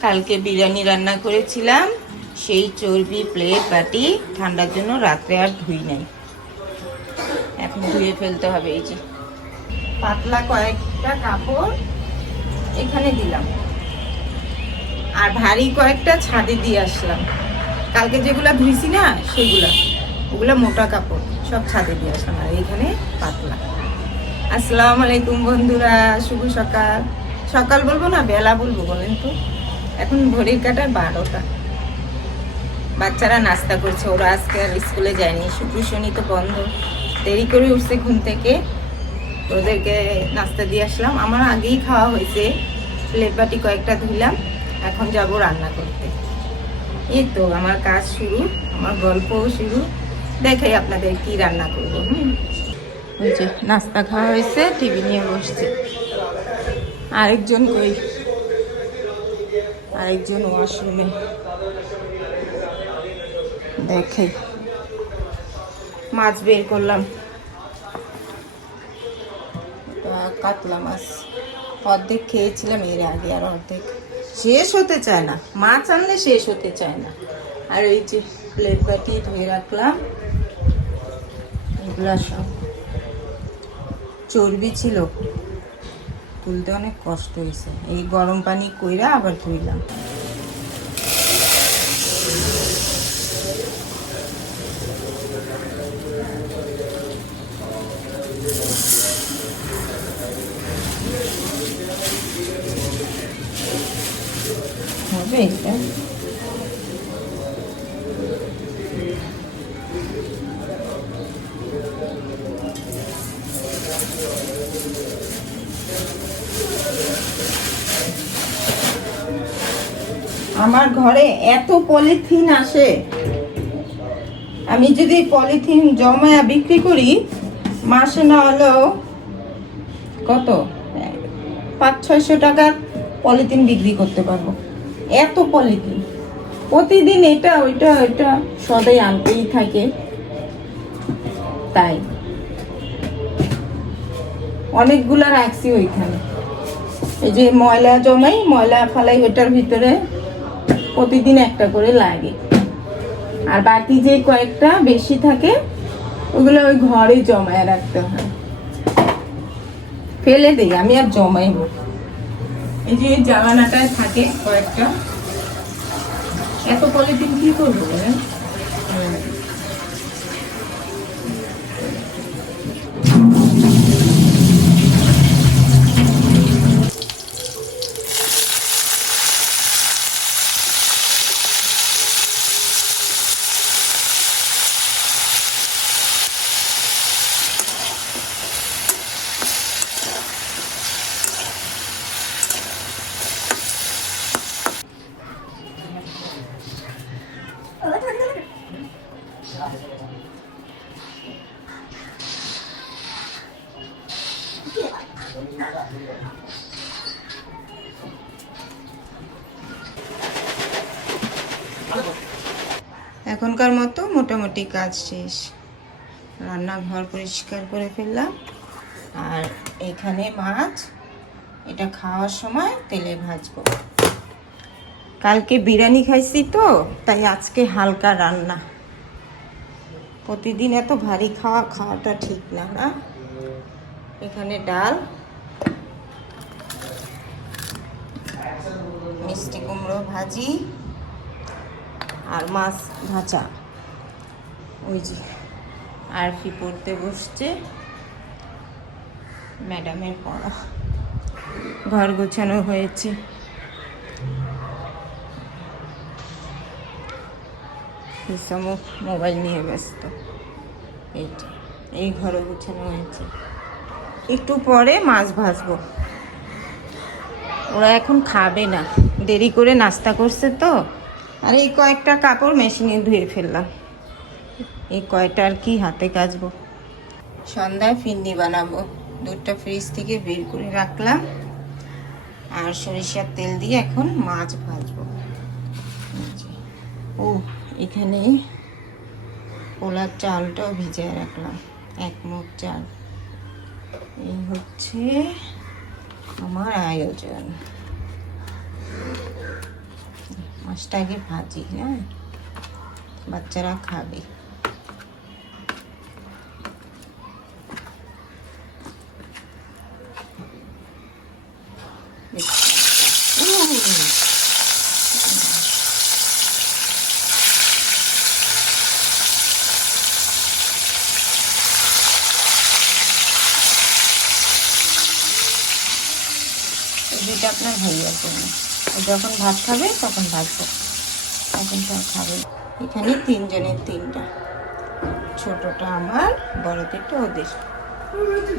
কালকে বিরিয়ানি রান্না করেছিলাম, সেই চর্বি, প্লেট, বাটি ঠান্ডার জন্য রাত্রে আর ধুই নাই। এখন ধুয়ে ফেলতে হবে এই যে। পাতলা কয়েকটা কাপড় এখানে দিলাম। আর ভারী কয়েকটা ছাদে দিয়ে আসলাম। কালকে যেগুলা ধুইছি না, সেগুলা। ওগুলা মোটা কাপড়, সব ছাদে দিয়ে আসলাম। আর এখানে পাতলা। আসসালামু আলাইকুম বন্ধুরা, শুভ সকাল। সকাল বলব না, বেলা বলব বলেন তো? এখন ঘড়ির কাটার বারোটা। বাচ্চারা নাস্তা করছে, ওরা আজকে আর স্কুলে যায়নি। শুক্র, শনি তো বন্ধ। দেরি করে উঠছে ঘুম থেকে। ওদেরকে নাস্তা দিয়ে আসলাম। আমার আগেই খাওয়া হয়েছে। প্লেট বাটি কয়েকটা ধুইলাম। এখন যাব রান্না করতে। এই তো আমার কাজ শুরু, আমার গল্পও শুরু। দেখাই আপনাদের কি রান্না করব, হুম? নাস্তা খাওয়া হয়েছে, টিভি নিয়ে বসছে। আরেকজন কই? আরেকজন ওয়াশরুমে। দেখাই মাছ বের করলাম। কাতলা মাছ। অর্ধেক খেয়েছিলাম, এর আগে আর অর্ধেক। শেষ হতে চায় না, মাছ আনলে শেষ হতে চায় না। আর এই যে প্লেট বাটি ধুয়ে রাখলাম, এগুলা সব। চর্বি ছিল। তুলতে অনেক কষ্ট হয়েছে। এই গরম পানি কইরা আবার ধুইলাম। আমার ঘরে এত পলিথিন আসে। আমি যদি পলিথিন জমায়া বিক্রি করি, মাসে না হলেও কত? পাঁচ, ছয়শো টাকার পলিথিন বিক্রি করতে পারব। এত পলিথিন। প্রতিদিন এটা, ওইটা ওইটা সদাই আনতেই থাকে। তাই। অনেকগুলা রাখছি ওইখানে। এই যে ময়লা জমাই, ময়লা ফালাই ওইটার ভিতরে প্রতিদিন একটা করে লাগে। আর বাকি যে কয়েকটা বেশি থাকে, ওগুলো ওই ঘরে জমায় রাখতে হয়। ফেলে দিই, আমি আর জমাইব। এই যে জামানাটায় থাকে কয়েকটা। এত পলিথিন কি করব এখনকার মতো মোটামুটি কাজ শেষ। রান্নাঘর পরিষ্কার করে ফেললাম। আর এখানে মাছ, এটা খাওয়ার সময় তেলে ভাজবো। কালকে বিরিয়ানি খাইছি তো, তাই আজকে হালকা রান্না। প্রতিদিন এত ভারী খাওয়া, খাওয়াটা ঠিক না না? এখানে ডাল, মিষ্টি কুমড়ো ভাজি আর মাছ ভাজা। ওই যে। আরফি পড়তে বসছে? ম্যাডামের পড়া। ঘর গোছানো হয়েছে। মোবাইল নিয়ে ব্যস্ত। এইটা এই ঘরে গোছানো হয়েছে। একটু পরে মাছ ভাজবো। ওরা এখন খাবে না। দেরি করে নাস্তা করছে তো। আর এই কয়েকটা কাপড় মেশিনে ধুয়ে ফেললাম। এই কয়টা আর কি হাতে কাচবো? সন্ধ্যায় ফিন্নি বানাবো। দুধটা ফ্রিজ থেকে বের করে রাখলাম। আর সরিষার তেল দিয়ে এখন মাছ ভাজবো। ও, এখানে পোলার চালটাও ভিজিয়ে রাখলাম। এক মুখ চাল। এই হচ্ছে আমার আয়োজন। মাছটা আগে ভাজি হ্যাঁ বাচ্চারা খাবে উহ, এই দুইটা আপনার ভাইয়ার জন্য ও যখন ভাত খাবে তখন ভাজবো। এখন তো আর খাবে। এখানে তিনজনের তিনটা। ছোটটা আমার বড়দেরটা ওদের।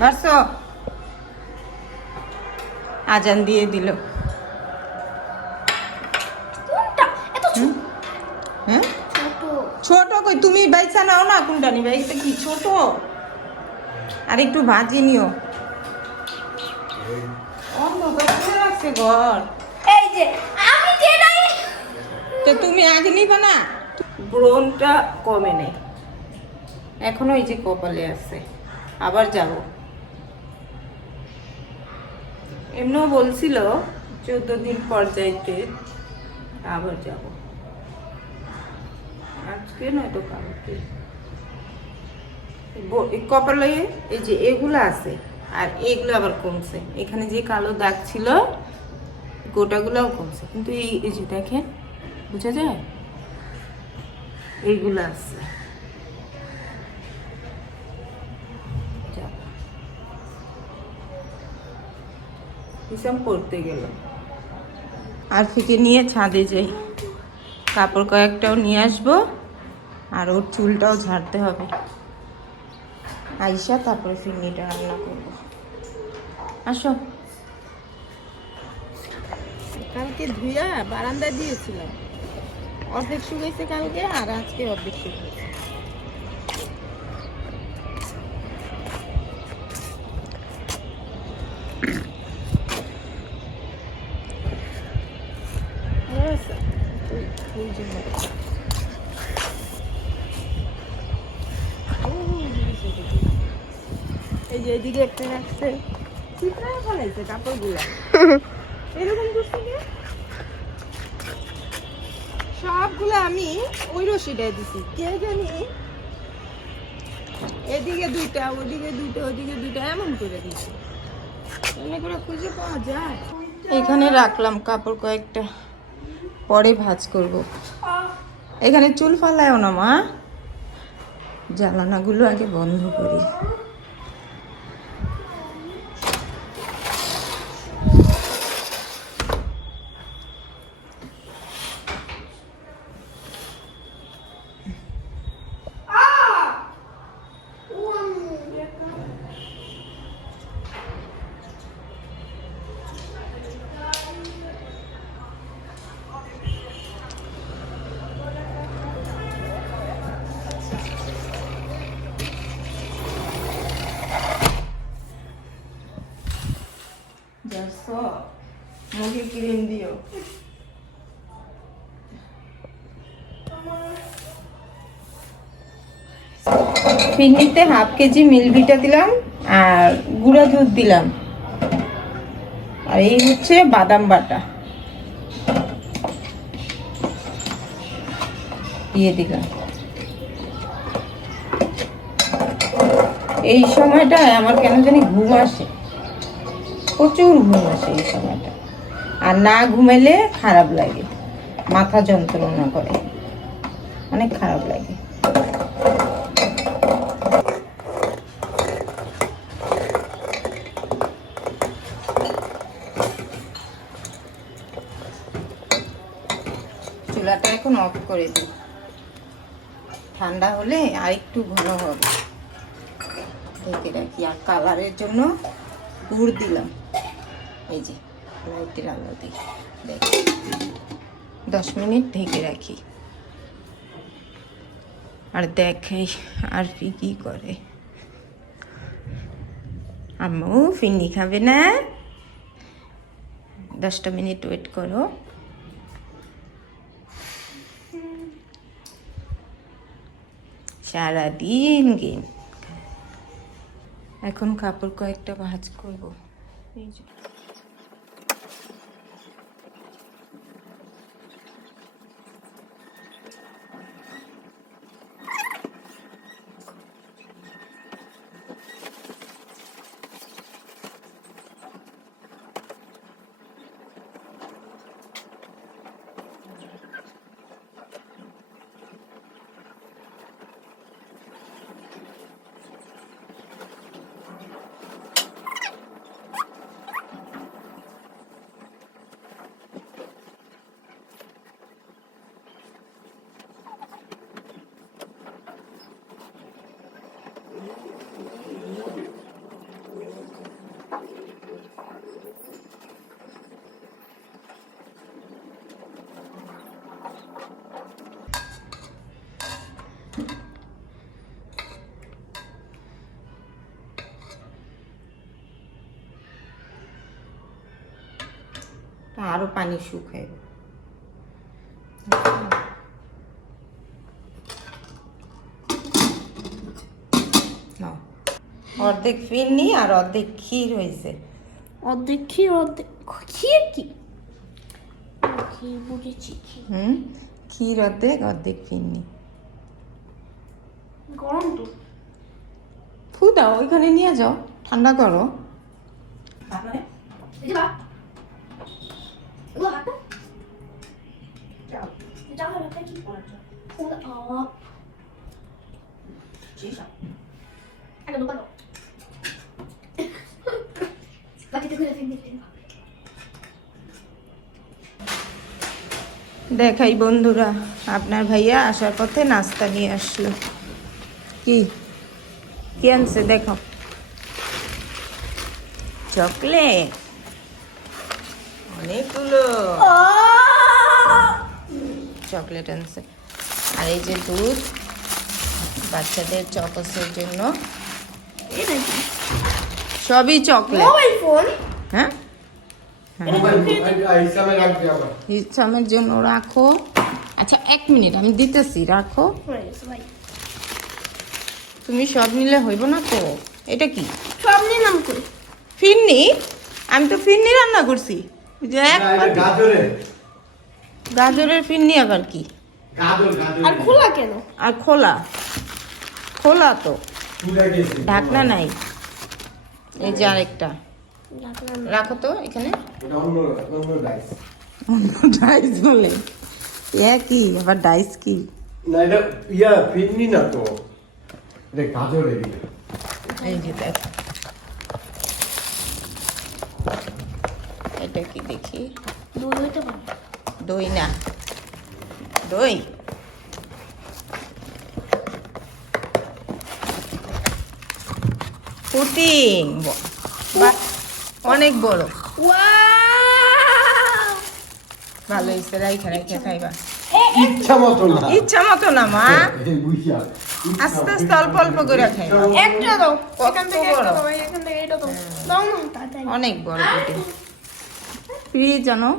বাস আজান দিয়ে দিল। ছোট হ্যাঁ? ছোট। ছোট কই? তুমি বাইসা নাও না কোনটা নিবে? এটা কি ছোট? আর একটু ভাজি নিও। করে রাখছে ঘর। যে আমি যে নাই? তো তুমি আগে নিবে না? ব্রণটা কমে নেই। এখনও এই যে কপালে আছে। আবার যাব। এমনিও বলছিল চোদ্দ দিন পর যাইতে আবার যাব। আজকে নয়তো কালকে। ব- কপালে এই যে এগুলো আছে আর এগুলো আবার কমছে। এখানে যে কালো দাগ ছিল গোটাগুলোও কমছে। কিন্তু এই এই যে দেখেন, বুঝা যায়? এইগুলো আছে। করতে আর ফিকে নিয়ে ছাদে যাই। কাপড় কয়েকটাও নিয়ে আসব, আর ওর চুলটাও ঝাড়তে হবে। আইসা তারপরে ফিরনিটা রান্না করব। আসো। কালকে ধুইয়া বারান্দায় দিয়েছিলাম। অর্ধেক শুকাইছে কালকে আর আজকে অর্ধেক শুকাইছে। এই যে এদিকে একটা রাখছে। চিত্রা ফেলাইছে কাপড়গুলা। এরকম করছে সবগুলো আমি ওই রশিটায় দিছি। কে জানি? এদিকে দুইটা, ওদিকে দুইটা ওদিকে দুইটা, এমন করে দিছি। এমনি করে খুঁজে পাওয়া যায়। এখানে রাখলাম কাপড় কয়েকটা, পরে ভাজ করব। এখানে চুল ফালায়ও না, মা। জ্বালানাগুলো আগে বন্ধ করি। ক্রিম দিও? হাফ কেজি মিলভিটা দিলাম আর গুঁড়া দুধ দিলাম। আর এই হচ্ছে বাদাম বাটা। দিয়ে দিলাম। এই সময়টায় আমার কেন জানি ঘুম আসে। প্রচুর ঘুম আসে এই সময়টা আর না ঘুমাইলে খারাপ লাগে। মাথা যন্ত্রণা করে। অনেক খারাপ লাগে। চুলাটা এখন অফ করে দিই। ঠান্ডা হলে আর একটু ঘন হবে। ঢেকে রাখি। আর কালারের জন্য গুড় দিলাম। এই যে। লাইটের আলো দিই। দেখ। দশ মিনিট ঢেকে রাখি। আর দেখাই আর কি করে। আম্মু, ফিন্নি খাবে না? দশটা মিনিট ওয়েট করো। সারাদিন গেম। এখন কাপড় কয়েকটা ভাজ করব। এই আরও পানি নাও। অর্ধেক ফিরনি আর অর্ধেক ক্ষীর হয়েছে। অর্ধেক ক্ষীর অর্ধেক ক্ষীর কি? ক্ষীর? বুঝেছি হুম? ক্ষীর অর্ধেক অর্ধেক ফিরনি। গরম তো। ফু দাও ওইখানে নিয়ে যাও। ঠান্ডা করো। দেখাই বন্ধুরা আপনার ভাইয়া আসার পথে নাস্তা নিয়ে আসলো। কি? কি আনছে দেখো। চকলেট। অনেকগুলো চকলেট আনছে আর এই যে দুধ বাচ্চাদের চকসের জন্য। সবই চকলেট। Mobile phone? হ্যাঁ? ইচ্ছামের জন্য রাখো। আচ্ছা এক মিনিট আমি দিতেছি রাখো। তুমি সব নিলে হইব না তো? এটা কি? সব নিলাম করে ফিরনি? আমি তো ফিরনি রান্না করছি। গাজরের। ফিরনি আবার কি? গাজর গাজর। আর খোলা কেন? আর খোলা। খোলা তো। ঢাকনা নাই। এই যে আরেকটা। রাখো তো এখানে। অন্য ডাইস বলে। এ কি? আবার ডাইস কি? না এটা ইয়া ফিরনি না তো। এটা গাজরের ইয়ে। এই যে দেখো এটা কি দেখি। দই না। দই। পুটিং বাহ অনেক বড়। ভালো হয়েছে রাইখা রাইখা খাইবা। ইচ্ছা মতো না। ইচ্ছা মতো না মা। আস্তে আস্তে অল্প অল্প করে খাইবা। একটা দাও। এখান থেকে একটা দাও এখান থেকে এটা দাও। দাও না অনেক বড় পুটিং প্লিজ জানো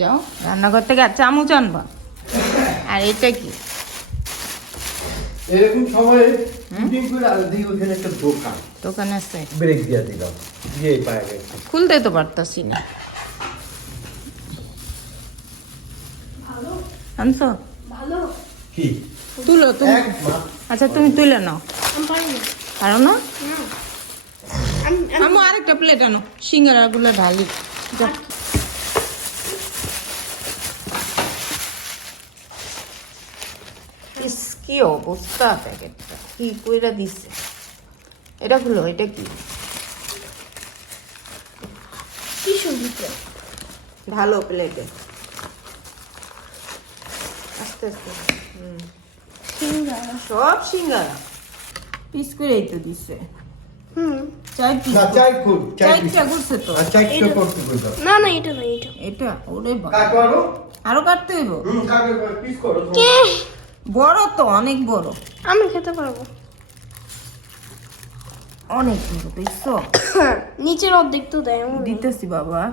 যাও। রান্নাঘর থেকে আর চামচ আনবা। আর এটা কি? এরকম সময়ে শুটিং করে আর দিই ওখানে একটা দোকান। দোকান আছে। ব্রেক দিয়ে দিলাম। দিয়ে পায়ে গেছে। খুলতে তো পারতাছি না। ভালো? আনছো? ভালো? কি? তুলো তুমি আচ্ছা তুমি তুলে নাও। আমি পারি না। পারো না? না। আমি আরেকটা প্লেট আনো। সিঙ্গারা গুলো ঢালি যা। কি অবস্থা? প্যাকেটটা কি কইরা দিছে? এটা খুলো এটা কি? কি ঢালো প্লেটে? আস্তে আস্তে। হুম। সিঙ্গারা। সব সিঙ্গারা। পিস করেই তো দিছে। হুম। চাই পিস না না না এটা না এটা। এটা ওরে। আরও আরও কাটতে হইব? করো। কে? বড় তো অনেক বড়। আমি খেতে পারব। অনেক বড় দেখছ? নিচের অর্ধেক তো দেয় দিতেছি বাবা।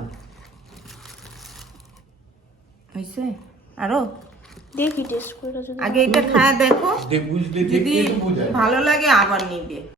হইছে? আরও? দেখি টেস্ট করে আগে এটা খায় দেখো। যদি ভালো লাগে আবার নিবে।